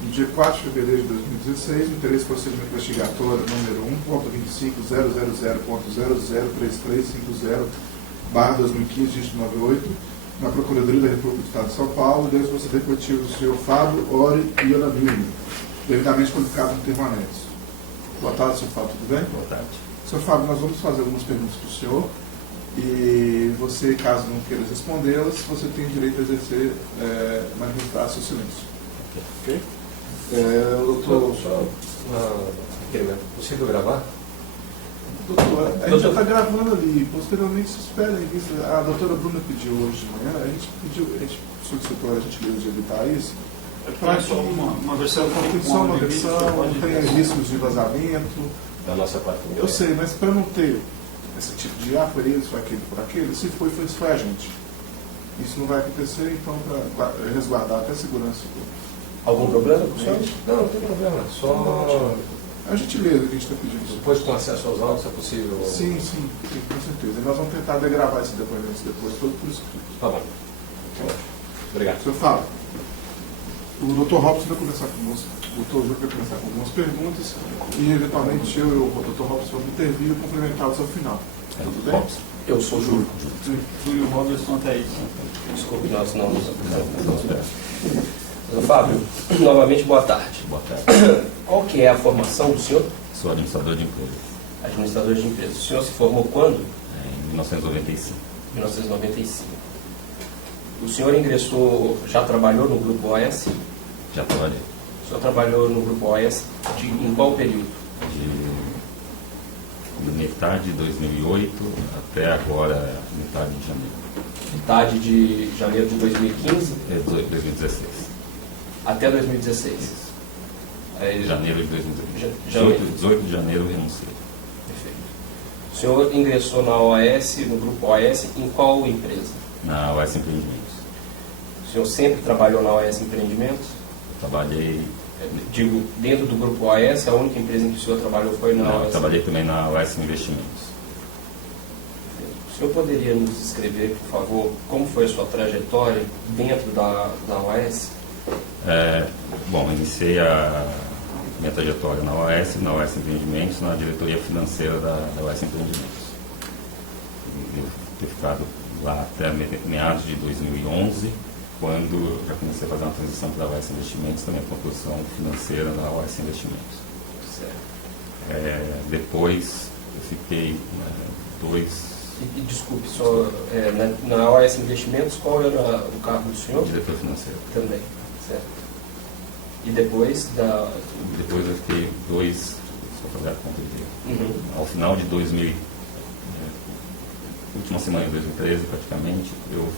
No dia 4 de fevereiro de 2016, no interesse do procedimento investigatório número 1.25.00.003350/2015, dígito 98, na Procuradoria da República do Estado de São Paulo, deve proceder coletivo do senhor Fábio Ori Ionamilme, devidamente qualificado no termo anexo. Boa tarde, senhor Fábio, tudo bem? Boa tarde. Senhor Fábio, nós vamos fazer algumas perguntas para o senhor e você, caso não queira respondê-las, você tem o direito a exercer, manifestar seu silêncio. Ok? Doutor, só possível gravar? Doutor, a gente já está gravando ali, posteriormente se espera. A doutora Bruna pediu hoje de manhã, a gente solicitou a gentileza de evitar isso. Para que uma versão, não tenha riscos de vazamento. Da nossa parte. Eu sei, mas para não ter esse tipo de foi isso, foi aquele, por aquele, se foi a gente. Isso não vai acontecer, então, para resguardar até a segurança. Algum problema com o senhor? Não tem problema. Só a gentileza que a gente está pedindo. depois com acesso aos autos é possível? Sim, com certeza. E nós vamos tentar degravar esses depoimentos depois, todo por escrito. Tá bom. Obrigado. Senhor Fábio, o Dr. Robson vai começar conosco. O Dr. Júlio vai começar com algumas perguntas e, eventualmente, eu e o Dr. Robson vamos intervir e complementá-los ao final. Tudo bem? Eu sou o Júlio. Júlio Robertson até isso. Desculpe, nós não nos apresentamos. Fábio, novamente, boa tarde. Boa tarde. Qual que é a formação do senhor? Sou administrador de empresas. Administrador de empresas. O senhor se formou quando? Em 1995. 1995. O senhor ingressou, já trabalhou no Grupo OS? Já trabalhei. O senhor trabalhou no Grupo OS em qual período? De metade de 2008 até agora, metade de janeiro. Metade de janeiro de 2015? 2016. Até 2016? Janeiro de 2016. Janeiro. 18 de janeiro eu renunciei. Perfeito. O senhor ingressou na OAS, no Grupo OAS, em qual empresa? Na OS Empreendimentos. O senhor sempre trabalhou na OAS Empreendimentos? Trabalhei. Digo, dentro do Grupo OAS, a única empresa em que o senhor trabalhou foi na OAS? Eu trabalhei também na OS Investimentos. O senhor poderia nos descrever, por favor, como foi a sua trajetória dentro da OAS? Bom, iniciei a minha trajetória na OAS Empreendimentos, na diretoria financeira da OAS Empreendimentos. Eu ter ficado lá até meados de 2011, quando já comecei a fazer uma transição para a OAS Investimentos, também a composição financeira da OAS Investimentos. Certo. Depois eu fiquei Desculpe, só, na OAS Investimentos, qual era o cargo do senhor? diretor financeiro. Também, certo. E depois da... Depois eu fiquei só fazer a conta de ao final de última semana de 2013 praticamente, eu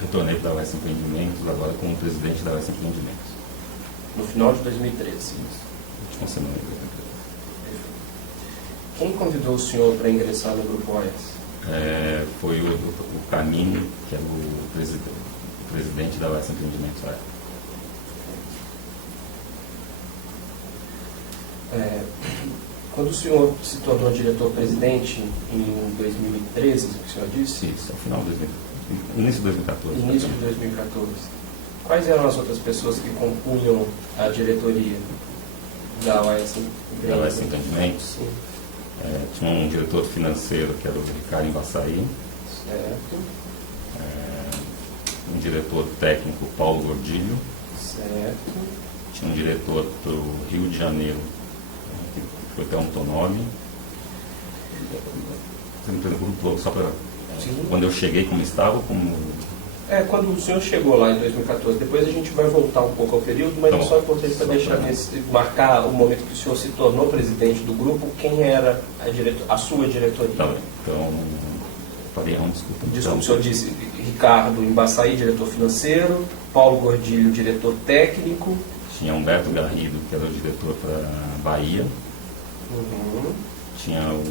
retornei para a OAS Empreendimentos, agora como presidente da OAS Empreendimentos. No final de 2013? Última semana de 2013. Quem convidou o senhor para ingressar no Grupo OAS? Foi o Camino, que era o presidente da OAS Empreendimentos. Quando o senhor se tornou diretor-presidente em 2013, o que o senhor disse? Isso, ao final de 2013. Início de 2014. Início de 2014. Quais eram as outras pessoas que compunham a diretoria da OAS Empreendimentos? Sim. Tinha um diretor financeiro, que era o Ricardo Embaçaí. Certo. Um diretor técnico, Paulo Gordilho. Certo. Tinha um diretor para o Rio de Janeiro, que foi até um Tonome. Você me perguntou um pouco só para... Quando eu cheguei, como estava, como... Quando o senhor chegou lá em 2014, depois a gente vai voltar um pouco ao período, mas é só importante para deixar marcar o momento que o senhor se tornou presidente do grupo, quem era a sua diretoria. Tá bem. Então, parei onde, desculpa. Desculpa, o senhor disse Ricardo Embaçaí, diretor financeiro, Paulo Gordilho, diretor técnico. Tinha Humberto Garrido, que era o diretor para Bahia. Tinha o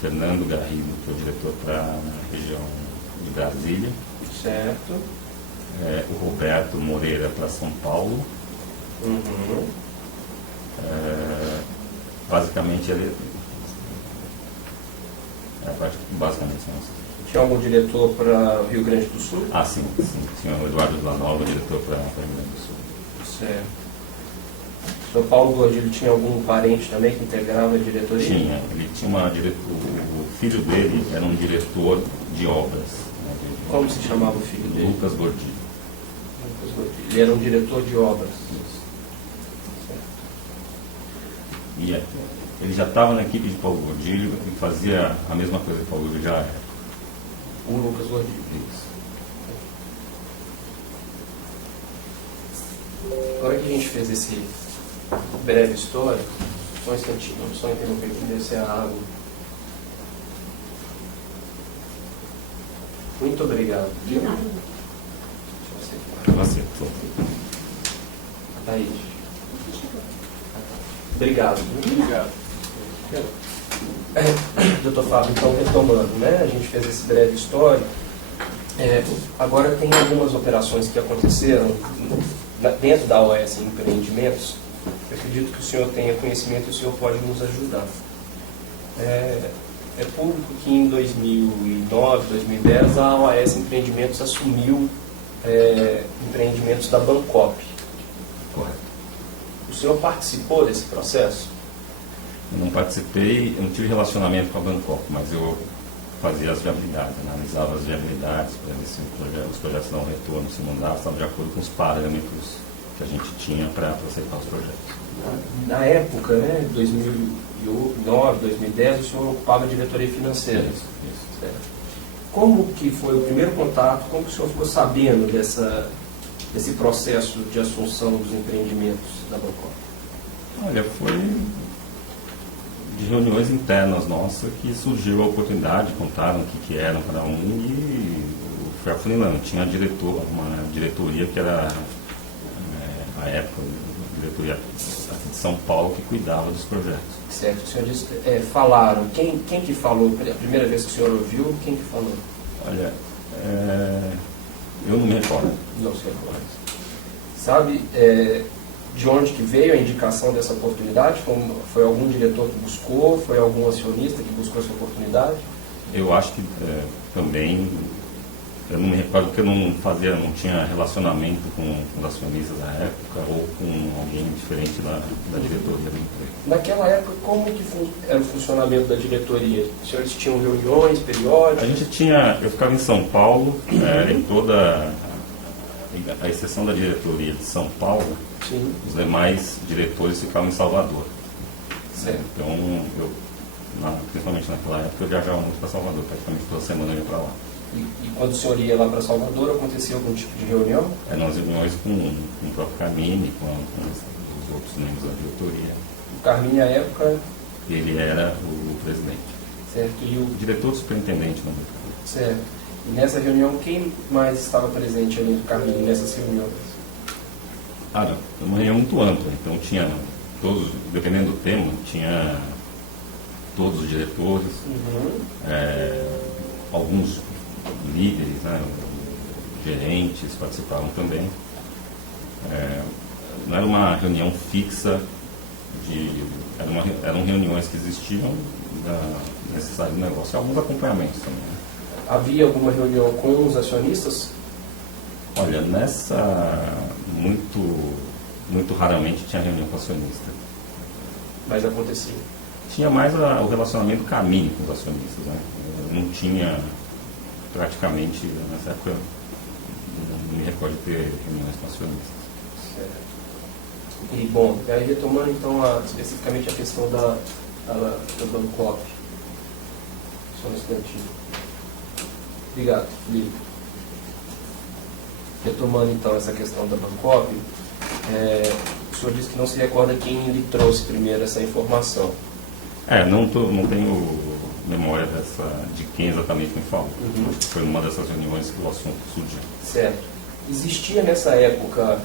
Fernando Garrido, que é o diretor para a região de Brasília. Certo. O Roberto Moreira para São Paulo. Basicamente ele... basicamente são essas. Tinha algum diretor para Rio Grande do Sul? Sim. Tinha o Eduardo Villanova, diretor para Rio Grande do Sul. Certo. O senhor Paulo Gordilho tinha algum parente também que integrava a diretoria? Tinha. Ele tinha o filho dele era um diretor de obras. Né, Como se chamava o filho dele? Lucas Gordilho. Lucas Gordilho. Ele era um diretor de obras. E ele já estava na equipe de Paulo Gordilho e fazia a mesma coisa que Paulo Gordilho já era. O Lucas Gordilho. Isso. Agora que a gente fez esse breve história, só um instantinho, só interromper aqui, descer a água. Muito obrigado. De nada. Você. Thaís. Obrigado. Obrigado. Doutor Fábio, então retomando, né? A gente fez esse breve histórico. Agora tem algumas operações que aconteceram dentro da OAS Empreendimentos. Eu acredito que o senhor tenha conhecimento e o senhor pode nos ajudar. É público que em 2009, 2010, a OAS Empreendimentos assumiu empreendimentos da Bancop. Correto. O senhor participou desse processo? Eu não participei, eu não tive relacionamento com a Bancop, mas eu fazia as viabilidades, analisava as viabilidades para ver se os projetos não retorno, se mandavam, estavam de acordo com os parâmetros que a gente tinha para aceitar os projetos. Na época, né, 2009, 2010, o senhor ocupava a diretoria financeira. Isso. Certo. Como que foi o primeiro contato, como que o senhor ficou sabendo desse processo de assunção dos empreendimentos da Bancop? Olha, foi de reuniões internas nossas que surgiu a oportunidade, contaram o que eram cada um e foi afunilando. Tinha uma diretoria que era, na época, a diretoria aqui de São Paulo que cuidava dos projetos. Certo, o senhor disse, falaram, quem que falou? A primeira vez que o senhor ouviu, quem que falou? Olha, eu não me recordo. Não sei qual é. Sabe de onde que veio a indicação dessa oportunidade? Foi algum diretor que buscou? Foi algum acionista que buscou essa oportunidade? Eu acho que também, eu não me recordo porque eu não tinha relacionamento com os acionistas na época ou com alguém diferente da diretoria da empresa. Naquela época, como que era o funcionamento da diretoria? Os senhores tinham reuniões periódicas? A gente tinha, eu ficava em São Paulo, em toda a exceção da diretoria de São Paulo, Sim. os demais diretores ficavam em Salvador. Certo. Então, principalmente naquela época, eu viajava muito para Salvador, praticamente toda semana eu ia para lá. E quando o senhor ia lá para Salvador, acontecia algum tipo de reunião? Nas reuniões com o próprio Carmine, com os outros membros da diretoria. O Carmine, à época, Ele era o presidente. certo? E O diretor superintendente, não. certo. E nessa reunião, quem mais estava presente além do Carmine nessas reuniões? Era uma reunião muito ampla, então tinha todos, dependendo do tema, tinha todos os diretores, alguns líderes, né, gerentes participavam também. Não era uma reunião fixa, eram reuniões que existiam necessárias do negócio, e alguns acompanhamentos também. Né? Havia alguma reunião com os acionistas? Olha, muito raramente tinha reunião com acionista. Mas acontecia. Tinha mais o relacionamento caminho com os acionistas, né? Não tinha, praticamente, nessa época, não me recordo de ter reuniões com acionistas. Certo. E, bom, aí retomando, então, especificamente a questão da Bancop. Só um instantinho. Obrigado, Felipe. Retomando, então, essa questão da Bancop, o senhor disse que não se recorda quem lhe trouxe primeiro essa informação. Não tenho memória de quem exatamente me falou. Foi numa dessas reuniões que o assunto surgiu. Certo. Existia nessa época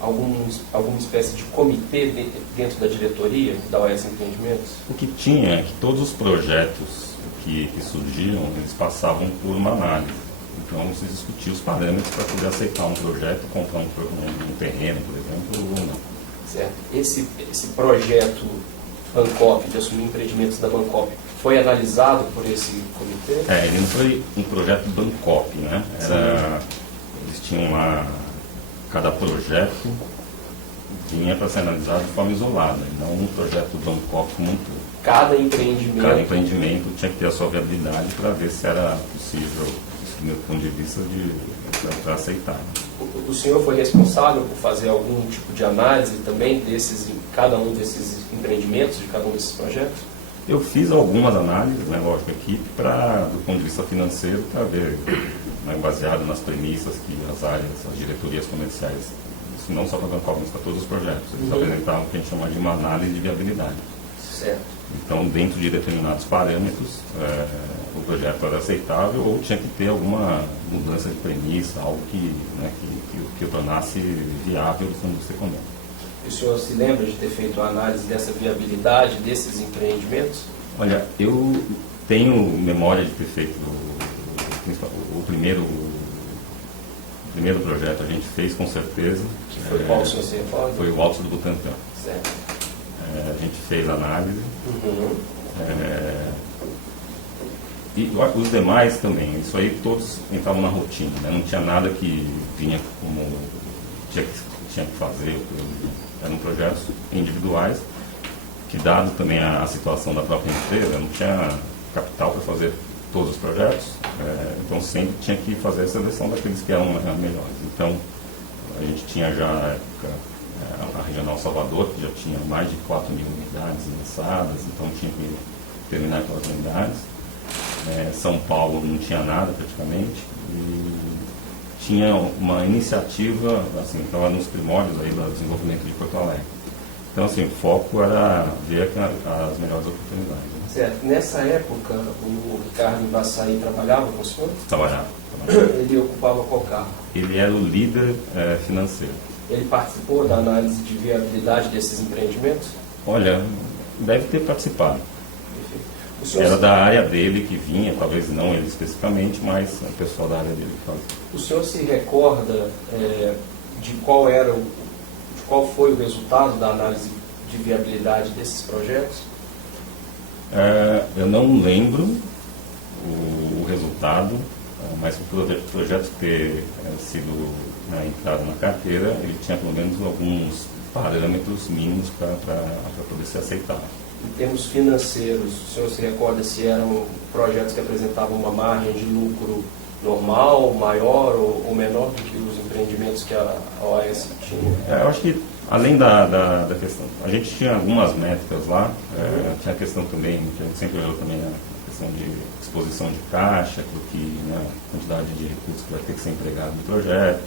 alguma espécie de comitê dentro da diretoria da OAS Empreendimentos? O que tinha é que todos os projetos que surgiam, eles passavam por uma análise. Então se discutia os parâmetros para poder aceitar um projeto, comprar um terreno, por exemplo, ou não. Certo. Esse projeto Bancop, de assumir empreendimentos da Bancop, foi analisado por esse comitê? Ele não foi um projeto Bancop, né? Eles tinham lá, cada projeto vinha para ser analisado de forma isolada, e não um projeto do Bancock como um todo. Cada empreendimento Tinha que ter a sua viabilidade para ver se era possível, do meu ponto de vista, para aceitar. O senhor foi responsável por fazer algum tipo de análise também cada um desses empreendimentos, de cada um desses projetos? Eu fiz algumas análises, né, lógico, equipe, do ponto de vista financeiro, para ver, né, baseado nas premissas que as diretorias comerciais, isso não só para o Bancock, mas para todos os projetos, eles apresentavam o que a gente chama de uma análise de viabilidade. Certo. Então, dentro de determinados parâmetros, o projeto era aceitável ou tinha que ter alguma mudança de premissa, algo que o tornasse viável do ponto de vista econômico. O senhor se lembra de ter feito a análise dessa viabilidade desses empreendimentos? Olha, eu tenho memória de ter feito o primeiro projeto, a gente fez com certeza. Que foi qual o senhor se recorda? Foi o Alto do Butantã. Certo. A gente fez a análise. E os demais também, isso aí todos entravam na rotina, né? Não tinha nada que vinha como tinha que fazer. Eram projetos individuais, que dado também a situação da própria empresa, não tinha capital para fazer todos os projetos, então sempre tinha que fazer a seleção daqueles que eram melhores. Então, a gente tinha já na época a Regional Salvador, que já tinha mais de 4.000 unidades lançadas, então tinha que terminar aquelas unidades. São Paulo não tinha nada praticamente, e tinha uma iniciativa, assim, estava nos primórdios aí do desenvolvimento de Porto Alegre. Então, assim, o foco era ver as melhores oportunidades. Né? Certo. Nessa época, o Ricardo Embaçaí trabalhava com o senhor? Trabalhava. Ele ocupava qual cargo? Ele era o líder financeiro. Ele participou da análise de viabilidade desses empreendimentos? Olha, deve ter participado. O senhor Era da área dele que vinha, talvez não ele especificamente, mas o pessoal da área dele que fazia. O senhor se recorda de qual foi o resultado da análise de viabilidade desses projetos? Eu não lembro o resultado, mas o projeto ter sido entrado na carteira, ele tinha pelo menos alguns parâmetros mínimos para poder ser aceitado. Em termos financeiros, o senhor se recorda se eram projetos que apresentavam uma margem de lucro normal, maior ou menor do que os empreendimentos que a OAS tinha? Eu acho que, além da questão, a gente tinha algumas métricas lá, tinha a questão também, que a gente sempre olhou também a questão de exposição de caixa, a quantidade de recursos que vai ter que ser empregado no projeto.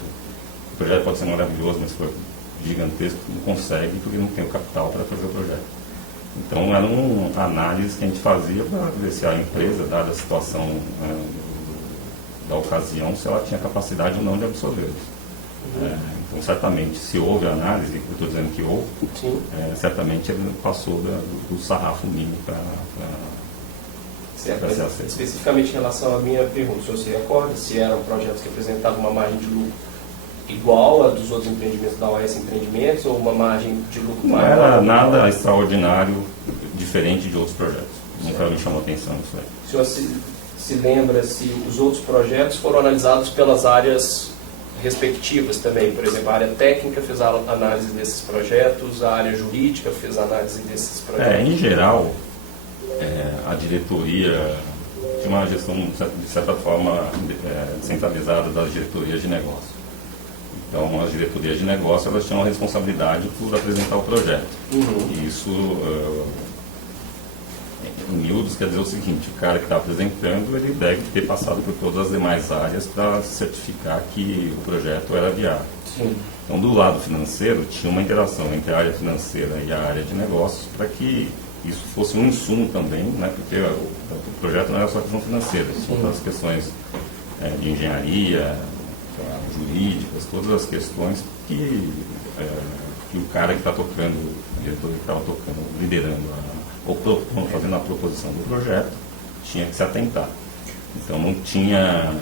O projeto pode ser maravilhoso, mas se for gigantesco, não consegue porque não tem o capital para fazer o projeto. Então, era uma análise que a gente fazia para ver se a empresa, dada a situação da ocasião, se ela tinha capacidade ou não de absorvê-los. Então, certamente, se houve análise, eu estou dizendo que houve, certamente ele passou do sarrafo mínimo para ser aceito. Especificamente em relação à minha pergunta, o senhor se recorda se eram projetos que apresentavam uma margem de lucro igual a dos outros empreendimentos da OAS Empreendimentos ou uma margem de lucro maior? Não era nada extraordinário, diferente de outros projetos. Nunca me chamou atenção isso aí. O senhor se lembra se os outros projetos foram analisados pelas áreas respectivas também? Por exemplo, a área técnica fez a análise desses projetos, a área jurídica fez a análise desses projetos? Em geral, a diretoria tinha uma gestão, de certa forma, descentralizada das diretorias de negócio. Então, as diretorias de negócio, elas tinham a responsabilidade por apresentar o projeto. E isso, em miúdos, quer dizer o seguinte: o cara que está apresentando, ele deve ter passado por todas as demais áreas para certificar que o projeto era viável. Sim. Então, do lado financeiro, tinha uma interação entre a área financeira e a área de negócios para que isso fosse um insumo também, né? Porque o projeto não era só questão financeira, tinha outras questões de engenharia, jurídicas, todas as questões que o cara que está tocando, o diretor que estava tocando, liderando ou fazendo a proposição do projeto, tinha que se atentar. Então não tinha,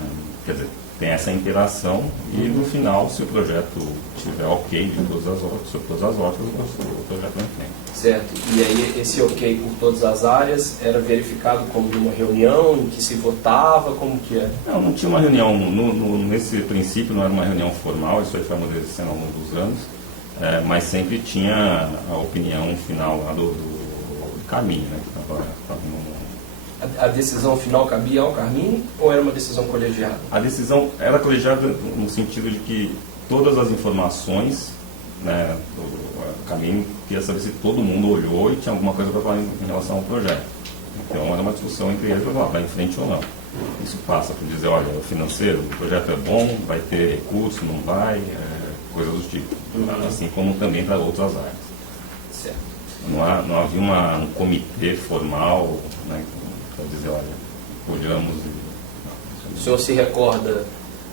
quer dizer, tem essa interação e no final, se o projeto tiver ok de todas as ordens, o projeto vai em frente. Certo. E aí esse ok por todas as áreas era verificado como uma reunião em que se votava, como que é? Não tinha uma reunião, nesse princípio não era uma reunião formal, isso aí foi amadurecendo ao longo dos anos. mas sempre tinha a opinião final lá do Carmine, né? Que tava A decisão final cabia ao Carmine ou era uma decisão colegiada? A decisão era colegiada no sentido de que todas as informações, né, do Carmine queria saber se todo mundo olhou e tinha alguma coisa para falar em relação ao projeto. Então era uma discussão entre eles para falar, vai em frente ou não. Isso passa por dizer, olha, o financeiro, o projeto é bom, vai ter recurso, não vai, coisas do tipo. Assim como também para outras áreas. Certo. Não havia um comitê formal, né, para dizer, olha, olhamos e... O senhor se recorda,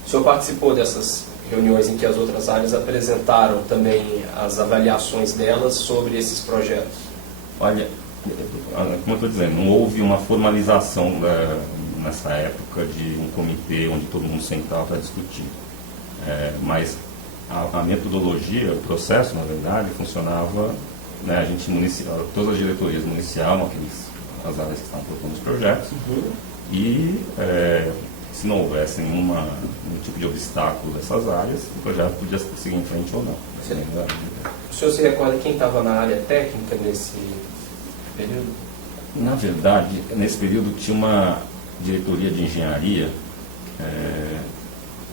o senhor participou dessas reuniões em que as outras áreas apresentaram também as avaliações delas sobre esses projetos? Olha, como eu estou dizendo, não houve uma formalização nessa época de um comitê onde todo mundo sentava para discutir. Mas a metodologia, o processo, na verdade, funcionava, né, a gente todas as diretorias municiavam as áreas que estavam propondo os projetos, e se não houvesse nenhum tipo de obstáculo dessas áreas, o projeto podia seguir em frente ou não. O senhor se recorda quem estava na área técnica nesse período? Na verdade, nesse período tinha uma diretoria de engenharia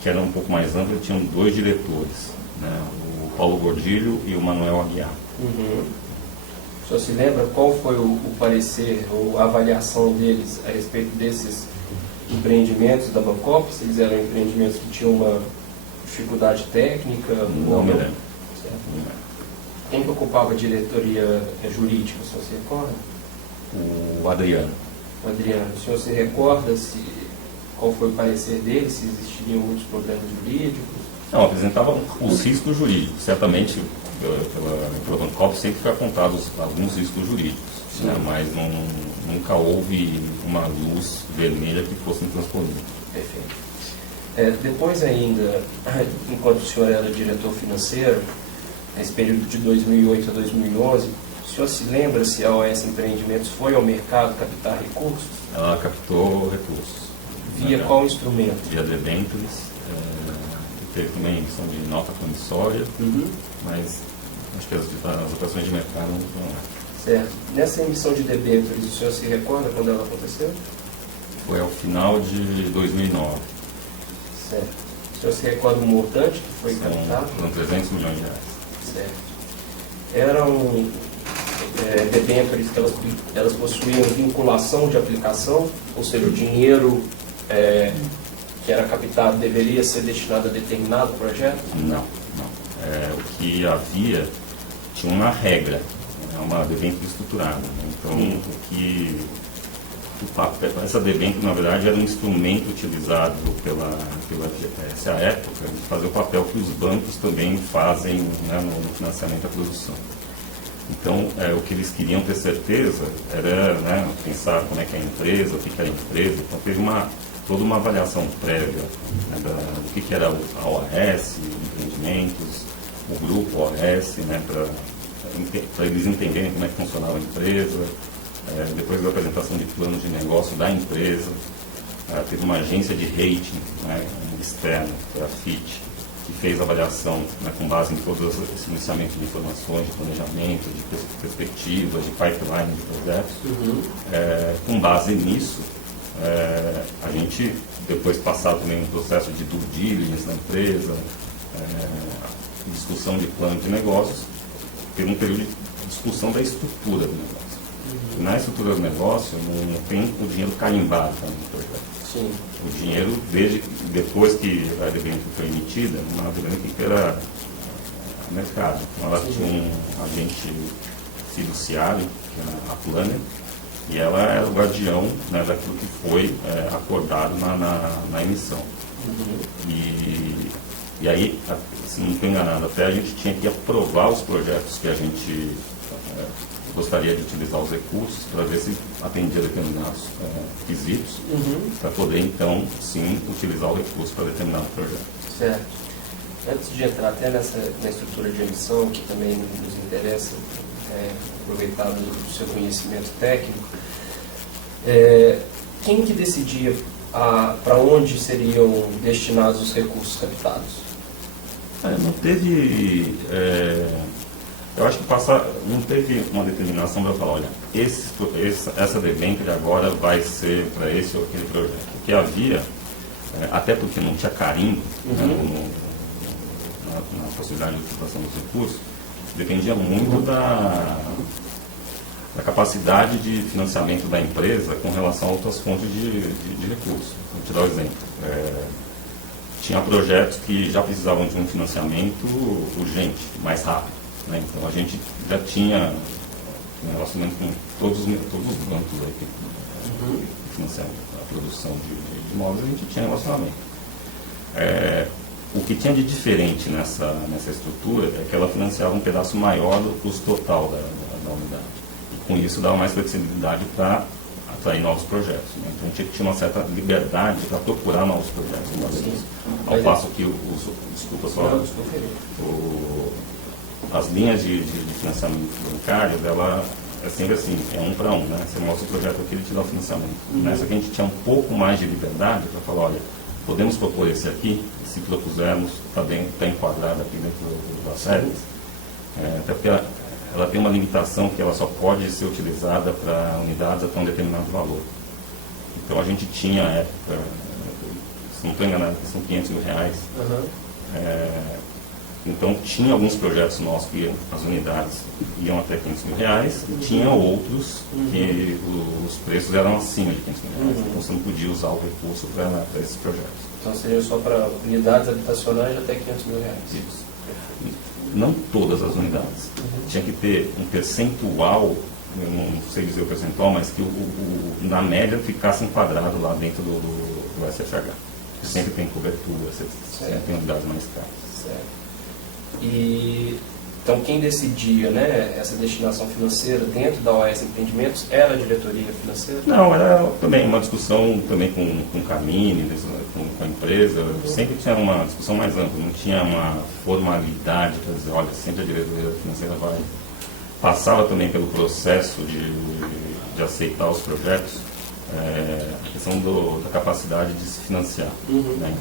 que era um pouco mais ampla, tinham 2 diretores, né, o Paulo Gordilho e o Manuel Aguiar. O senhor se lembra qual foi o parecer ou a avaliação deles a respeito desses empreendimentos da Bancopp? Se eles eram empreendimentos que tinham uma dificuldade técnica? Não me lembro. Quem que ocupava a diretoria jurídica, o senhor se recorda? O Adriano. O Adriano. O senhor se recorda qual foi o parecer dele, se existiriam muitos problemas jurídicos? Não, apresentavam os riscos jurídicos. Certamente, pela Bancopp sempre foi apontado alguns riscos jurídicos, né, mas nunca houve uma luz vermelha que fosse intransponível. Perfeito. Depois ainda, enquanto o senhor era diretor financeiro, nesse período de 2008 a 2011, o senhor se lembra se a OS Empreendimentos foi ao mercado captar recursos? Ela captou recursos. Via qual instrumento? Via debêntures, teve também emissão de nota promissória, mas acho que as operações de mercado não foram lá. Certo. Nessa emissão de debêntures, o senhor se recorda quando ela aconteceu? Foi ao final de 2009. Certo. O senhor se recorda do montante que foi captado? Foram 300 milhões de reais. Certo. Eram debêntures que elas possuíam vinculação de aplicação, ou seja, o dinheiro que era captado deveria ser destinado a determinado projeto? Não. O que havia tinha uma regra, uma debênture estruturada. Então, essa debênture, na verdade, era um instrumento utilizado pela FGTS à época de fazer o papel que os bancos também fazem, né, no financiamento da produção. Então, o que eles queriam ter certeza era, né, pensar como é que é a empresa, o que é a empresa. Então, teve toda uma avaliação prévia, né, do que era a OAS, empreendimentos, o grupo OAS, né, para eles entenderem como é que funcionava a empresa. Depois da apresentação de planos de negócio da empresa, teve uma agência de rating, né, externa, que era a Fitch, que fez a avaliação, né, com base em todo esse iniciamento de informações, de planejamento, de perspectivas, de pipeline de projetos. Com base nisso, a gente, depois passar também um processo de due diligence na empresa, discussão de plano de negócios, teve um período de discussão da estrutura do negócio. Na estrutura do negócio não tem o dinheiro carimbado no projeto. Sim. O dinheiro, depois que a debênture foi emitida, uma debênture que era mercado. Ela tinha um agente fiduciário, que era a Planner, e ela era o guardião, né, daquilo que foi acordado na emissão. E aí, se não estou enganado, até a gente tinha que aprovar os projetos que a gente gostaria de utilizar os recursos para ver se atendia determinados quesitos, para poder então, sim, utilizar o recurso para determinado projeto. Certo. Antes de entrar até na estrutura de emissão, que também nos interessa, aproveitar do seu conhecimento técnico, quem que decidia para onde seriam destinados os recursos captados? Não teve acho que não teve uma determinação para falar, olha, essa debênture agora vai ser para esse ou aquele projeto. O que havia, até porque não tinha carimbo, né, na possibilidade de utilização dos recursos, dependia muito da capacidade de financiamento da empresa com relação a outras fontes de recursos. Vou te dar um exemplo. Tinha projetos que já precisavam de um financiamento urgente, mais rápido, né? Então a gente já tinha um relacionamento com todos os bancos aí que financiam a produção de imóveis, a gente tinha relacionamento. O que tinha de diferente nessa estrutura é que ela financiava um pedaço maior do custo total da unidade. E com isso dava mais flexibilidade para atrair novos projetos, né? Então a gente tinha uma certa liberdade para procurar novos projetos. Ao passo que desculpa só, as linhas de financiamento bancário, ela é sempre assim, é um para um, né? Você mostra o projeto aqui, ele te dá o financiamento. Nessa que a gente tinha um pouco mais de liberdade para falar, olha, podemos propor esse aqui, se propusermos, está enquadrado aqui dentro das regras, até porque ela tem uma limitação que ela só pode ser utilizada para unidades até um determinado valor. Então a gente tinha, à época, se não estou enganado, são R$500 mil. Então tinha alguns projetos nossos que as unidades iam até R$500 mil, e tinha outros que os preços eram acima de R$500 mil. Então você não podia usar o recurso para esses projetos. Então seria só para unidades habitacionais até R$500 mil. Isso. Não todas as unidades. Tinha que ter um percentual, eu não sei dizer o percentual, mas que na média ficasse enquadrado lá dentro do SFH. Sempre tem cobertura, sempre tem unidades mais caras. Certo. E então quem decidia, né, essa destinação financeira dentro da OAS Empreendimentos era a diretoria financeira? Não, era também uma discussão também com o Carmine, com a empresa. Sempre tinha uma discussão mais ampla, não tinha uma formalidade para dizer, olha, sempre a diretoria financeira vai. Passava também pelo processo de aceitar os projetos, a questão da capacidade de se financiar. Né?